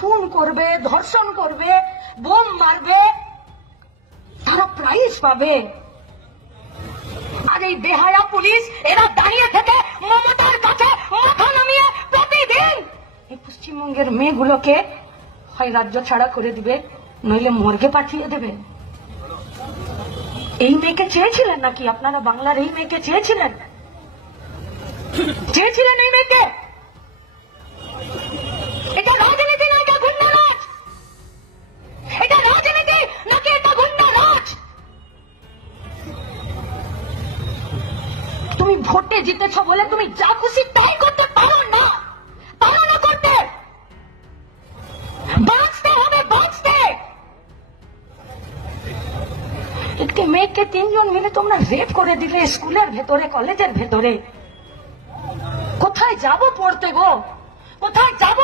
খুন করবে, ধর্ষণ করবে, বোম মারবে, তারা প্রাইজ পাবে। আর এই বেহায়া পুলিশ এরা দাঁড়িয়ে থেকে মমতার কাছে মাথা নামিয়ে প্রতিদিন এই পশ্চিমবঙ্গের মেয়েগুলোকে হয় রাজ্য ছাড়া করে দিবে, নইলে মর্গে পাঠিয়ে দেবে। এই মেয়েকে চেয়েছিলেন নাকি আপনারা? বাংলার এই মেয়েকে চেয়েছিলেন? চেয়েছিলেন এই মেয়েকে? এটা রাজনীতি না, এটা গুন্ডারাজ। এটা রাজনীতি নাকি এটা গুন্ডারাজ? তুমি ভোটে জিতেছ বলে তুমি যা খুশি তাই করতে পারো না, পারো না করতে। বাঁচতে হবে, বাঁচতে। একটি মেয়েকে 3 জন মিলে তোমরা রেপ করে দিলে স্কুলের ভেতরে, কলেজের ভেতরে। কোথায় যাব পড়তে গো? কোথায় যাব?